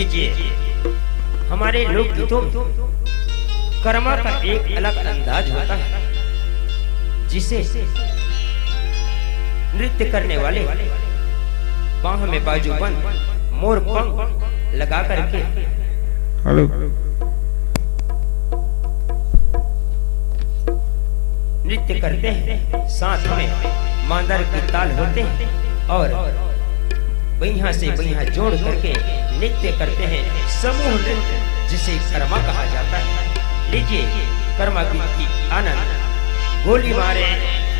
लीजिए, हमारे लोक गीतों में कर्मा का एक अलग अंदाज होता है, जिसे नृत्य करने वाले बाह में बाजूबंद मोर पंख लगा करके हेलो नृत्य करते हैं। साथ में मांदर की ताल होते हैं और बइहा से बइहा जोड़ करके नृत्य करते हैं, समूह नृत्य, जिसे कर्मा कहा जाता है। लीजिए, कर्मा गीत की आनंद। गोली मारे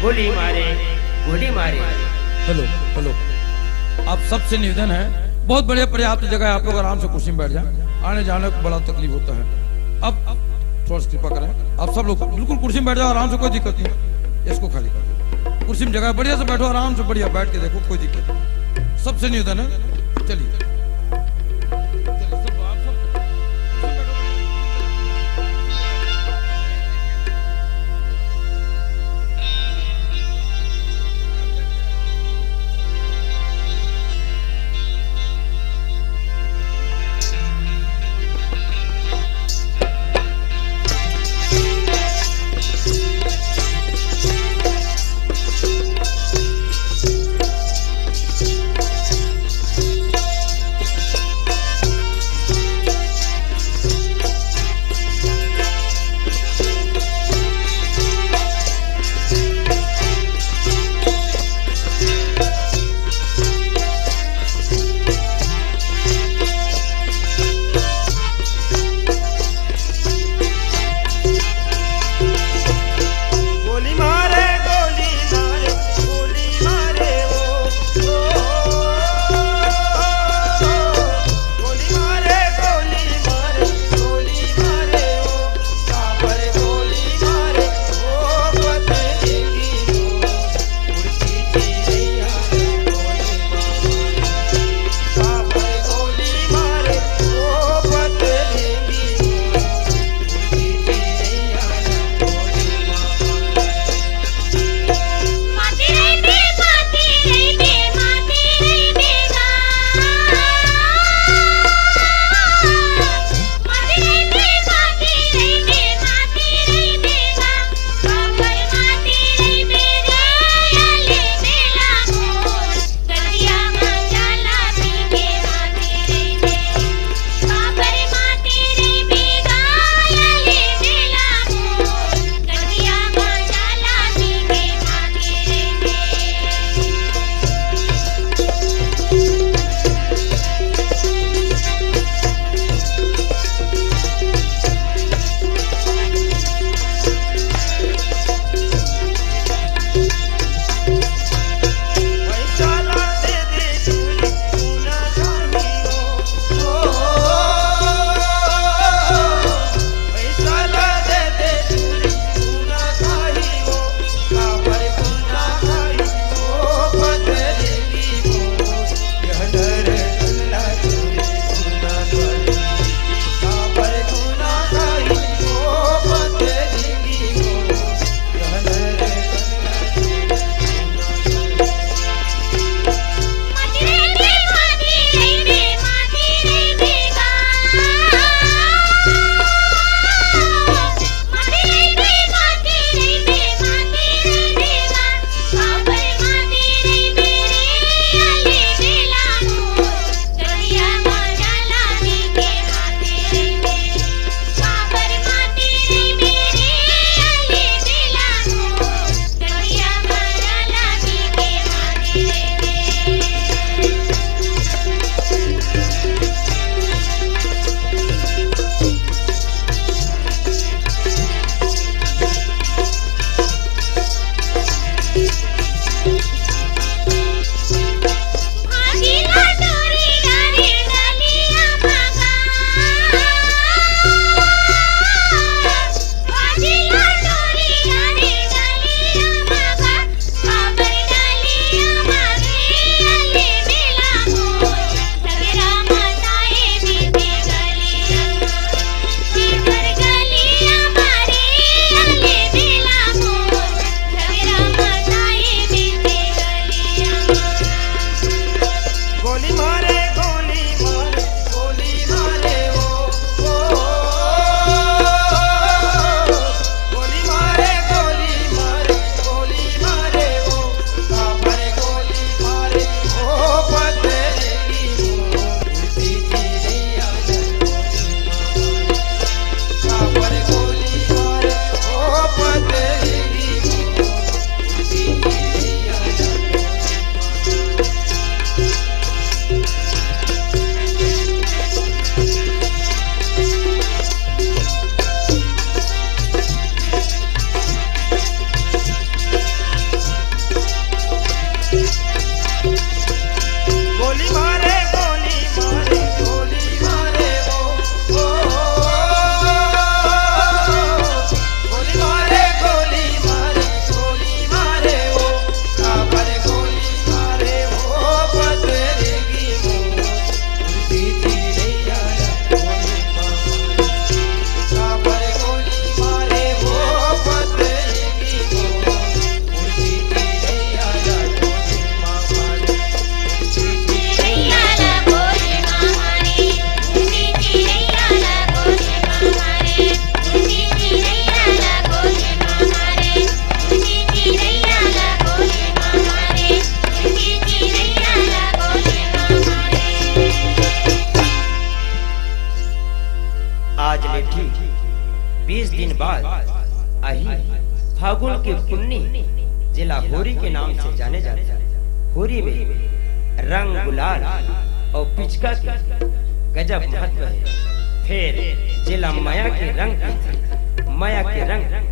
गोली मारे गोली मारे। हेलो हेलो, आप सबसे निवेदन है, बहुत बढ़िया पर्याप्त जगह है, आप लोग आराम से कुर्सी में बैठ जाएं, आने जाने को बड़ा तकलीफ होता है। अब थोड़ा सा कृपा करें, आप सब लोग बिल्कुल कुर्सी में बैठ जाओ आराम से, कोई दिक्कत नहीं। इसको खाली कर दो, कुर्सी में जगह बढ़िया से बैठो, आराम से बढ़िया बैठ के देखो, कोई दिक्कत नहीं। सबसे निवेदन है, चलिए। फागुन की पुन्नी जिला होरी के नाम से जाने जाते हैं। होरी में रंग गुलाल और पिचका की गजब महत्व है। फिर जिला माया के रंग, माया के रंग